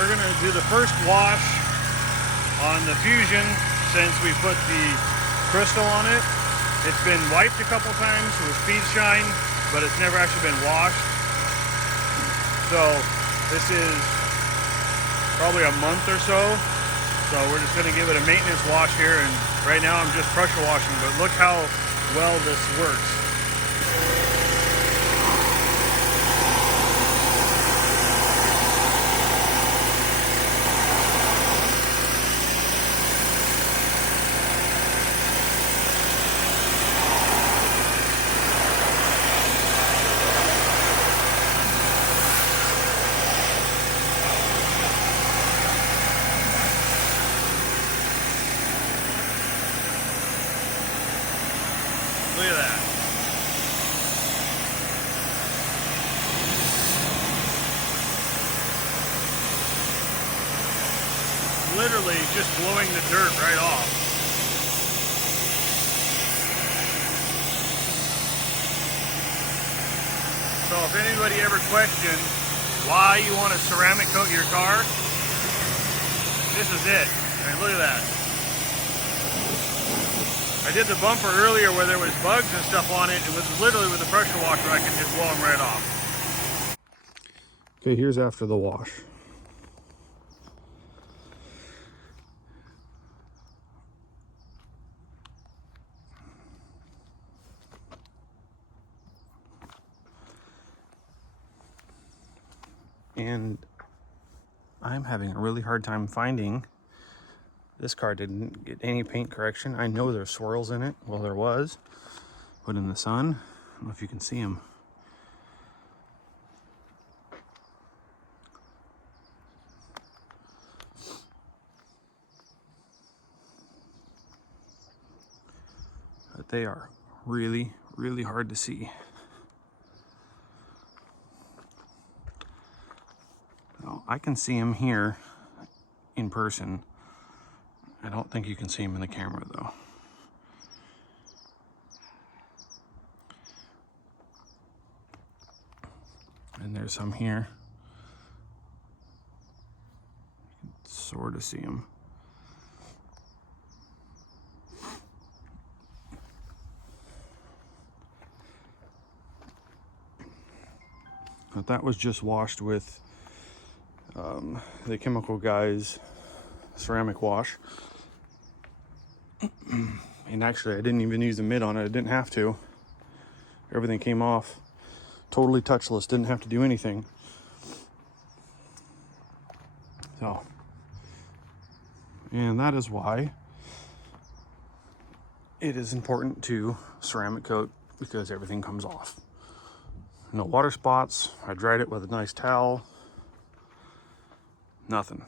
we're gonna do the first wash on the Fusion since we put the crystal on it. It's been wiped a couple times with speed shine, but it's never actually been washed. So this is probably a month or so. So we're just gonna give it a maintenance wash here, and right now I'm just pressure washing, but look how well this works. Look at that. Literally just blowing the dirt right off. So if anybody ever questioned why you want to ceramic coat your car, this is it. I mean, look at that. I did the bumper earlier where there was bugs and stuff on it, and literally with the pressure washer I can just blow them right off. Okay, here's after the wash. And I'm having a really hard time finding. This car didn't get any paint correction. I know there's swirls in it. Well, there was, but in the sun, I don't know if you can see them. But they are really, really hard to see. So I can see them here in person. I don't think you can see them in the camera though. And there's some here. You can sort of see them. But that was just washed with the chemical guy's ceramic wash. And actually I didn't even use a mitt on it. I didn't have to. Everything came off totally touchless, didn't have to do anything. So, and that is why it is important to ceramic coat, because everything comes off. No water spots. I dried it with a nice towel. Nothing.